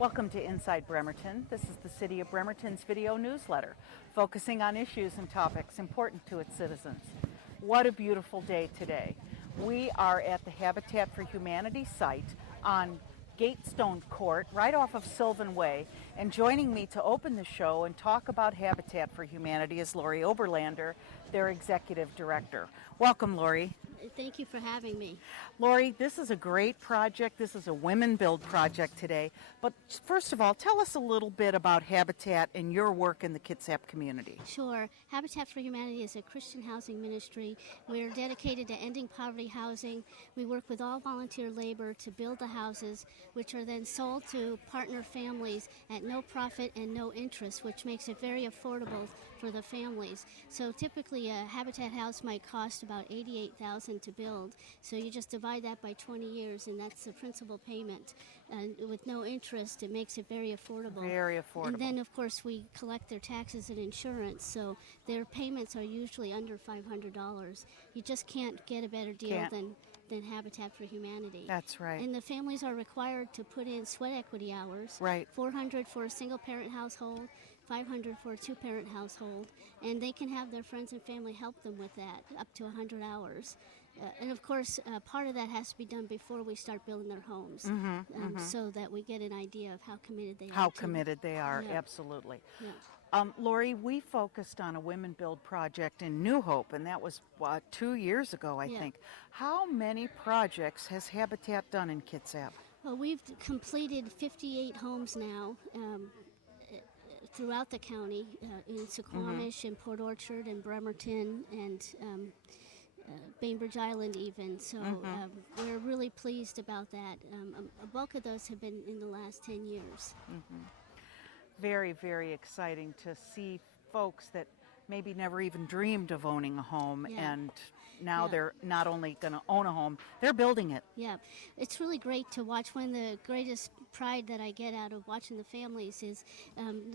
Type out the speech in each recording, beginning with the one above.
Welcome to Inside Bremerton. This is the City of Bremerton's video newsletter, focusing on issues and topics important to its citizens. What a beautiful day today. We are at the Habitat for Humanity site on Gatestone Court, right off of Sylvan Way, and joining me to open the show and talk about Habitat for Humanity is Lori Oberlander, their Executive Director. Welcome, Lori. Thank you for having me. Lori, this is a great project. This is a women build project today. But first of all, tell us a little bit about Habitat and your work in the Kitsap community. Sure. Habitat for Humanity is a Christian housing ministry. We're dedicated to ending poverty housing. We work with all volunteer labor to build the houses, which are then sold to partner families at no profit and no interest, which makes it very affordable for the families. So typically a Habitat house might cost about $88,000 to build. So you just divide that by 20 years, and that's the principal payment. And with no interest, it makes it very affordable. Very affordable. And then, of course, we collect their taxes and insurance, so their payments are usually under $500. You just can't get a better deal than Habitat for Humanity. That's right. And the families are required to put in sweat equity hours. Right. 400 for a single-parent household, 500 for a two-parent household, and they can have their friends and family help them with that, up to 100 hours. And of course, part of that has to be done before we start building their homes, so that we get an idea of how committed they are. How committed they are, Yeah. absolutely. Yeah. Lori, we focused on a women build project in New Hope, and that was 2 years ago, I think. How many projects has Habitat done in Kitsap? Well, we've completed 58 homes now. Throughout the county, in Suquamish and Port Orchard and Bremerton and Bainbridge Island even. So we're really pleased about that. A bulk of those have been in the last 10 years. Very, very exciting to see folks that maybe never even dreamed of owning a home, and now they're not only going to own a home, they're building it. Yeah, it's really great to watch. One of the greatest pride that I get out of watching the families is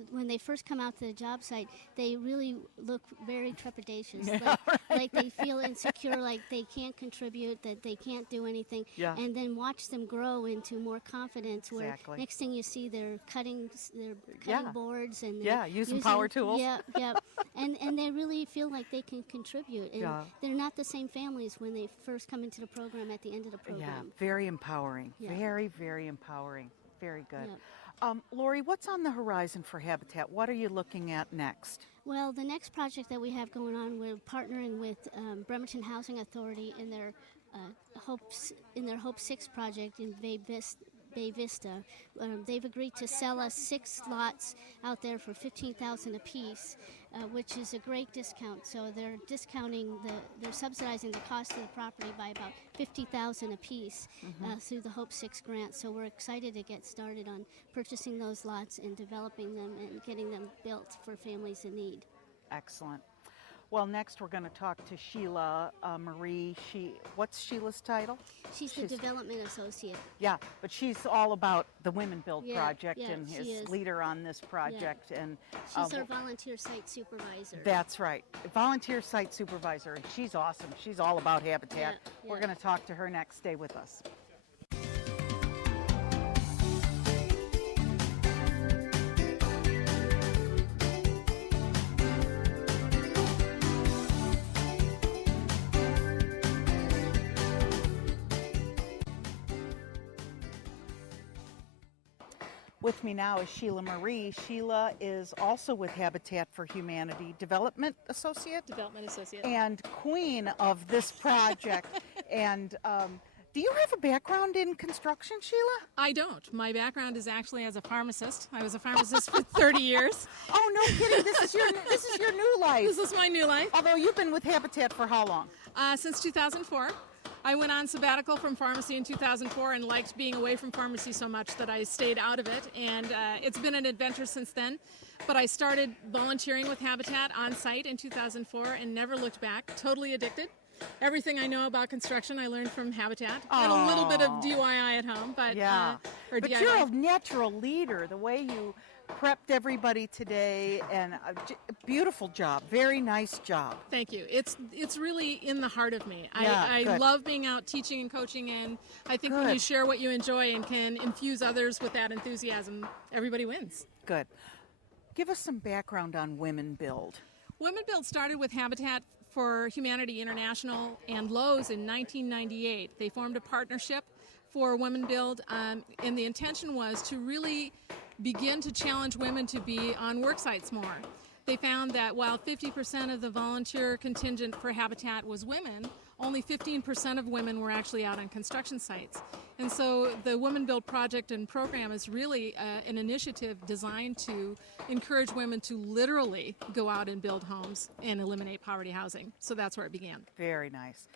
when they first come out to the job site, they really look very trepidatious. Like they feel insecure, like they can't contribute, that they can't do anything. And then watch them grow into more confidence, where next thing you see, they're cutting boards and using power tools. And they really feel like they can contribute. And they're not the same families when they first come into the program at the end of the program. Yeah, very empowering. Very, very empowering. Very good. Lori, what's on the horizon for Habitat? What are you looking at next? Well, the next project that we have going on, we're partnering with Bremerton Housing Authority in their Hope 6 project in Bay Vista. They've agreed to sell us 6 lots out there for $15,000 apiece, which is a great discount. So they're they're subsidizing the cost of the property by about $50,000 apiece through the Hope 6 grant. So we're excited to get started on purchasing those lots and developing them and getting them built for families in need. Excellent. Well, next we're going to talk to Sheila Marie. What's Sheila's title? She's the development associate. Yeah, but she's all about the Women Build project and is leader on this project. And she's our volunteer site supervisor. That's right, volunteer site supervisor, and she's awesome. She's all about Habitat. We're going to talk to her next. Stay with us. With me now is Sheila Marie. Sheila is also with Habitat for Humanity, Development Associate? Development Associate. And queen of this project. And do you have a background in construction, Sheila? I don't. My background is actually as a pharmacist. I was a pharmacist for 30 years. Oh, no kidding. This is your new life. This is my new life. Although you've been with Habitat for how long? Since 2004. I went on sabbatical from pharmacy in 2004 and liked being away from pharmacy so much that I stayed out of it, and it's been an adventure since then. But I started volunteering with Habitat on site in 2004 and never looked back, totally addicted. Everything I know about construction I learned from Habitat. And a little bit of DIY at home, but but DIY. you're a natural leader. The way you prepped everybody today, and beautiful job, very nice job. Thank you. It's really in the heart of me. Yeah, I good. love being out teaching and coaching, and I think when Good. you share what you enjoy and can infuse others with that enthusiasm, everybody wins. Good. Give us some background on Women Build. Women Build started with Habitat for Humanity International and Lowe's in 1998. They formed a partnership for Women Build, and the intention was to really begin to challenge women to be on work sites more. They found that while 50% of the volunteer contingent for Habitat was women, only 15% of women were actually out on construction sites. And so the Women Build project and program is really an initiative designed to encourage women to literally go out and build homes and eliminate poverty housing. So that's where it began. Very nice.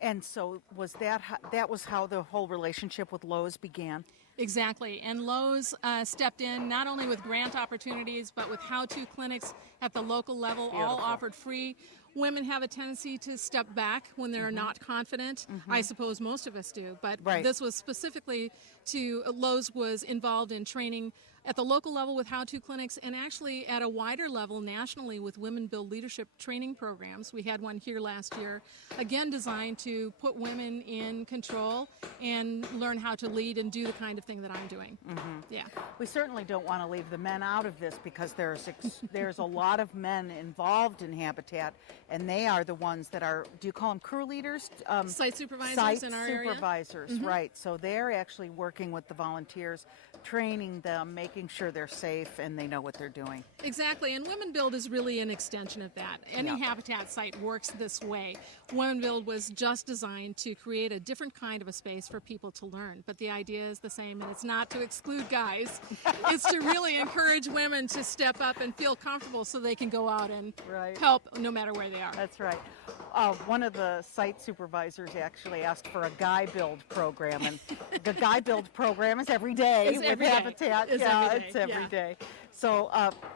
And so was that was how the whole relationship with Lowe's began? Exactly. And Lowe's stepped in not only with grant opportunities, but with how-to clinics at the local level, all offered free. Women have a tendency to step back when they're not confident. I suppose most of us do, but this was specifically to, Lowe's was involved in training at the local level with how-to clinics, and actually at a wider level nationally with Women Build leadership training programs. We had one here last year, again designed to put women in control and learn how to lead and do the kind of thing that I'm doing. Yeah. We certainly don't want to leave the men out of this, because there's a lot of men involved in Habitat, and they are the ones that are, do you call them crew leaders? Site supervisors Site in our area. supervisors, right. So they're actually working with the volunteers, training them, making sure they're safe and they know what they're doing. Exactly, and Women Build is really an extension of that. Any Habitat site works this way. Women Build was just designed to create a different kind of a space for people to learn, but the idea is the same, and it's not to exclude guys. It's to really encourage women to step up and feel comfortable so they can go out and help no matter where they are. That's right. One of the site supervisors actually asked for a guy build program, and the guy build program is every day It's with every day. Habitat. It's Yeah, every day. it's every day. So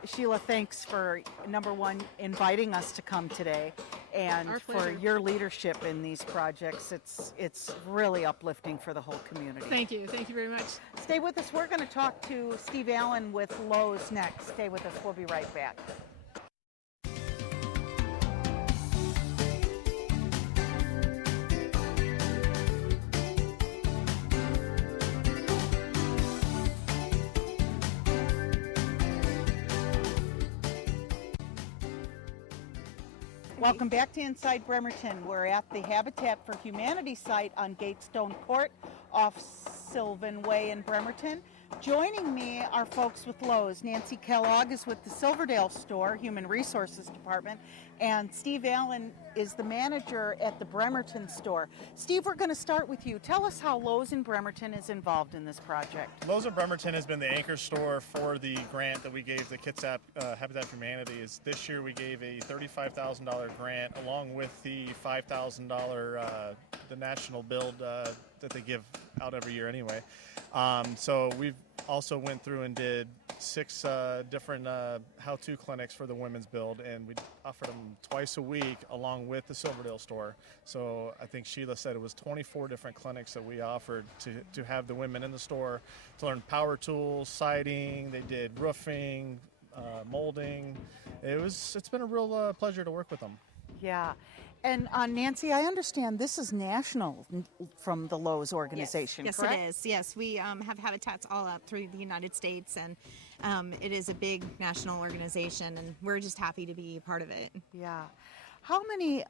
Sheila, thanks for, number one, inviting us to come today, and Our for pleasure. your leadership in these projects. It's really uplifting for the whole community. Thank you very much. Stay with us. We're going to talk to Steve Allen with Lowe's next. Stay with us. We'll be right back. Welcome back to Inside Bremerton. We're at the Habitat for Humanity site on Gatestone Court off Sylvan Way in Bremerton. Joining me are folks with Lowe's. Nancy Kellogg is with the Silverdale store, Human Resources Department, and Steve Allen is the manager at the Bremerton store. Steve, we're going to start with you. Tell us how Lowe's in Bremerton is involved in this project. Lowe's in Bremerton has been the anchor store for the grant that we gave the Kitsap Habitat for Humanity. This year we gave a $35,000 grant along with the $5,000 the national build that they give out every year anyway. So we've also went through and did 6 different how-to clinics for the women's build, and we offered them twice a week along with the Silverdale store. So I think Sheila said it was 24 different clinics that we offered to have the women in the store to learn power tools, siding. They did roofing, molding. It's been a real pleasure to work with them. Yeah. And Nancy, I understand this is national from the Lowe's organization, yes, correct? it is. Yes, we have habitats all up through the United States, and it is a big national organization, and we're just happy to be a part of it. Yeah. How many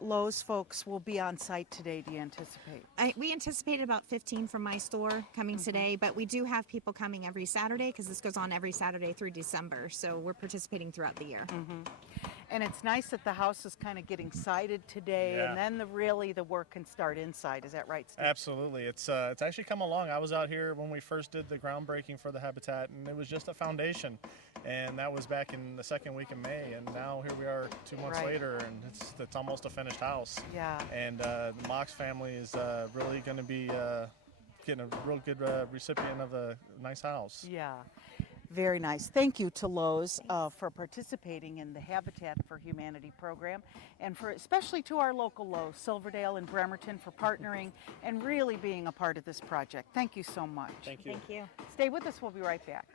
Lowe's folks will be on site today, do you anticipate? We anticipated about 15 from my store coming today, but we do have people coming every Saturday because this goes on every Saturday through December, so we're participating throughout the year. And it's nice that the house is kind of getting sided today, Yeah. and then the work can start inside. Is that right, Steve? Absolutely. It's actually come along. I was out here when we first did the groundbreaking for the Habitat, and it was just a foundation. And that was back in the second week of May, and now here we are 2 months Right. later, and it's almost a finished house. Yeah. And the Mox family is really going to be getting a real good recipient of a nice house. Yeah. Very nice. Thank you to Lowe's for participating in the Habitat for Humanity program, and for especially to our local Lowe's, Silverdale and Bremerton, for partnering and really being a part of this project. Thank you so much. Thank you. Thank you. Stay with us. We'll be right back.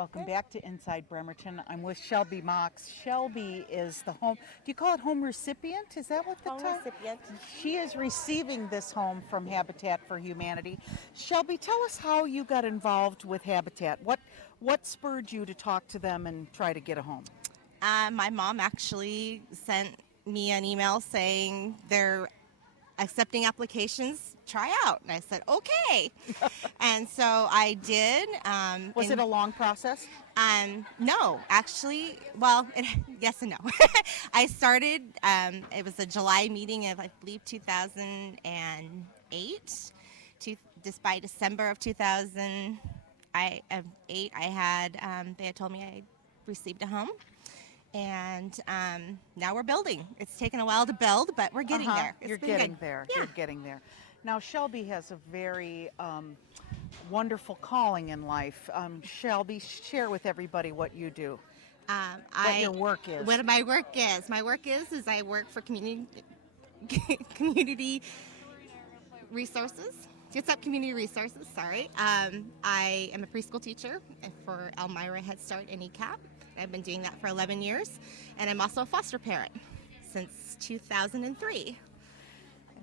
Welcome back to Inside Bremerton. I'm with Shelby Mox. Shelby is the home, do you call it home recipient? Is that what the Home recipient. She is receiving this home from Habitat for Humanity. Shelby, tell us how you got involved with Habitat. What spurred you to talk to them and try to get a home? My mom actually sent me an email saying they're accepting applications, try out. And I said, okay. And so I did. Was it a long process? No, actually, well, yes and no. I started, it was a July meeting of, I believe, 2008. Just by December of 2008, I had, they had told me I received a home. And now we're building. It's taken a while to build, but we're getting there. You're been getting good. there. Yeah. You're getting there. Now, Shelby has a very wonderful calling in life. Shelby, share with everybody what you do. What your work is. What my work is. My work is I work for community resources. Kitsap Community Resources, sorry. I am a preschool teacher for Elmira Head Start and ECAP. I've been doing that for 11 years. And I'm also a foster parent since 2003.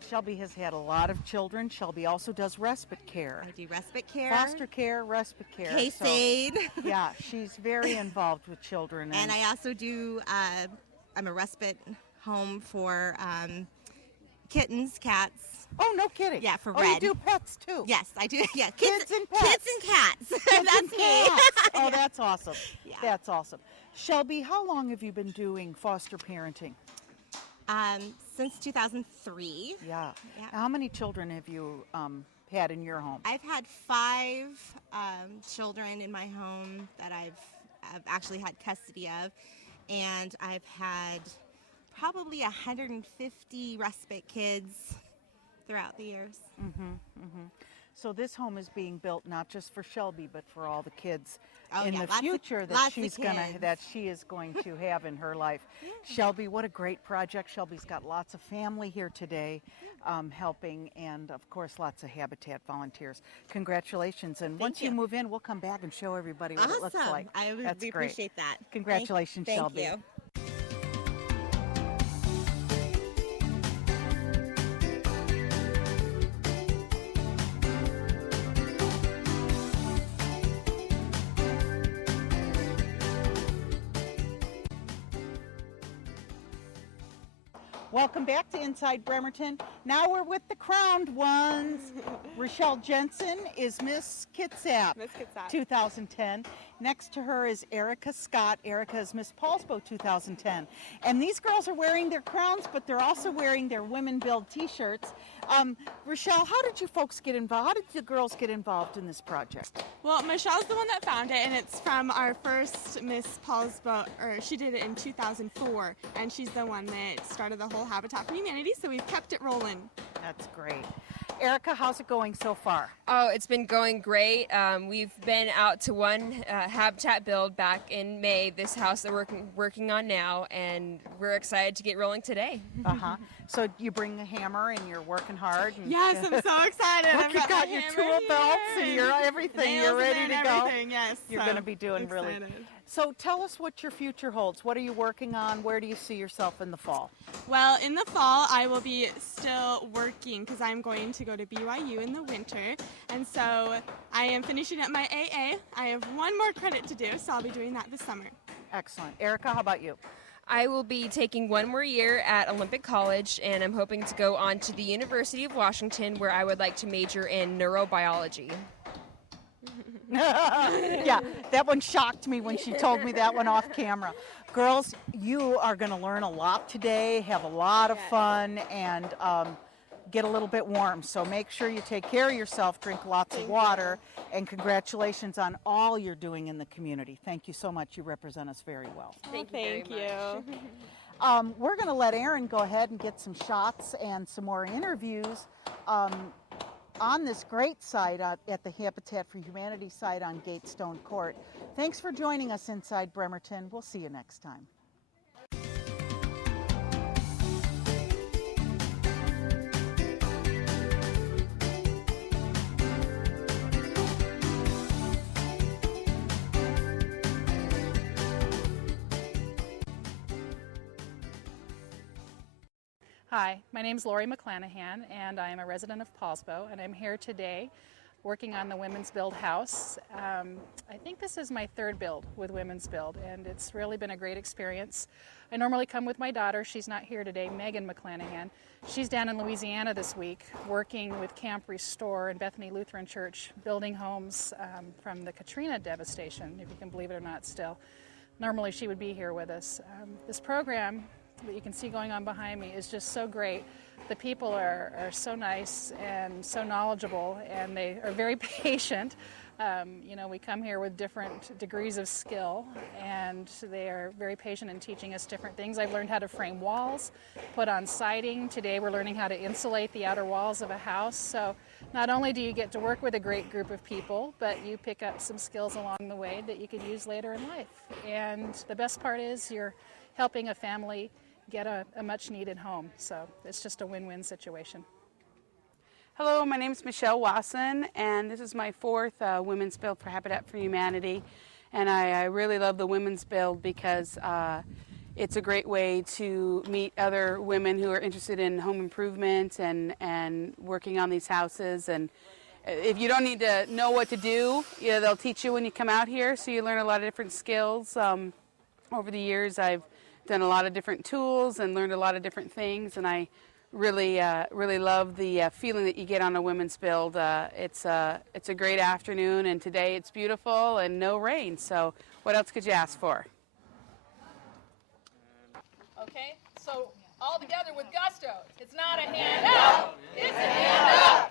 Shelby has had a lot of children. Shelby also does respite care. I do respite care. Foster care, respite care. Case aid. Yeah, she's very involved with children. And I also do, I'm a respite home for kittens, cats. Oh, no kidding. Yeah, for Oh, Red. you do pets too. Yes, I do. Yeah, Kids and pets. Kids and cats. Kids That's and me. cats. Oh, that's awesome. Yeah. That's awesome. Shelby, how long have you been doing foster parenting? Since 2003. Yeah. Yeah. How many children have you had in your home? I've had 5 children in my home that I've actually had custody of, and I've had probably 150 respite kids throughout the years. So this home is being built not just for Shelby, but for all the kids Oh, in yeah, the lots of- future that lots of she is going to have in her life. Shelby, what a great project. Shelby's got lots of family here today helping, and of course lots of Habitat volunteers. Congratulations, and once you you. move in, we'll come back and show everybody what it looks like. We That's great. appreciate that. Congratulations, Thank Shelby. you. Welcome back to Inside Bremerton. Now we're with the crowned ones. Rochelle Jensen is Miss Kitsap, Miss Kitsap. 2010. Next to her is Erica Scott. Erica is Miss Paulsbo, 2010. And these girls are wearing their crowns, but they're also wearing their Women Build t-shirts. Rochelle, how did you folks get involved? How did the girls get involved in this project? Well, Michelle's the one that found it, and it's from our first Miss Paul's boat, or she did it in 2004, and she's the one that started the whole Habitat for Humanity, so we've kept it rolling. That's great. Erica, how's it going so far? Oh, it's been going great. We've been out to one Habitat build back in May, this house that we're working on now, and we're excited to get rolling today. So you bring a hammer and you're working hard? And Yes, I'm so excited. Look, I've you got got my your hammer tool here belts and and your everything. You're nails ready and to go. everything, yes. You're so going to be doing excited. So tell us what your future holds. What are you working on? Where do you see yourself in the fall? Well, in the fall, I will be still working because I'm going to go to BYU in the winter. And so I am finishing up my AA. I have one more credit to do, so I'll be doing that this summer. Excellent. Erica, how about you? I will be taking one more year at Olympic College, and I'm hoping to go on to the University of Washington, where I would like to major in neurobiology. Yeah, that one shocked me when she told me that one off camera. Girls, you are going to learn a lot today, have a lot of fun, and get a little bit warm. So make sure you take care of yourself, drink lots of water, and congratulations on all you're doing in the community. Thank you so much. You represent us very well. Thank you very much. We're going to let Erin go ahead and get some shots and some more interviews on this great site at the Habitat for Humanity site on Gatestone Court. Thanks for joining us inside Bremerton. We'll see you next time. Hi, my name is Lori McClanahan, and I am a resident of Paulsbo, and I'm here today working on the Women's Build house. I think this is my third build with Women's Build, and it's really been a great experience. I normally come with my daughter. She's not here today, Megan McClanahan. She's down in Louisiana this week working with Camp Restore and Bethany Lutheran Church, building homes from the Katrina devastation, if you can believe it or not still. Normally she would be here with us. This program that you can see going on behind me is just so great. The people are so nice and so knowledgeable, and they are very patient. You know, we come here with different degrees of skill, and they are very patient in teaching us different things. I've learned how to frame walls, put on siding. Today we're learning how to insulate the outer walls of a house. So not only do you get to work with a great group of people, but you pick up some skills along the way that you could use later in life. And the best part is you're helping a family get a much-needed home. So it's just a win-win situation. Hello, my name is Michelle Wasson, and this is my fourth Women's Build for Habitat for Humanity. And I really love the Women's Build because it's a great way to meet other women who are interested in home improvement and working on these houses. And if you don't need to know what to do, they'll teach you when you come out here, so you learn a lot of different skills. Over the years, I've done a lot of different tools and learned a lot of different things, and I really love the feeling that you get on a Women's Build. It's a great afternoon, and today it's beautiful and no rain, so what else could you ask for? Okay, so all together with gusto. It's not a hand out, it's a hand up.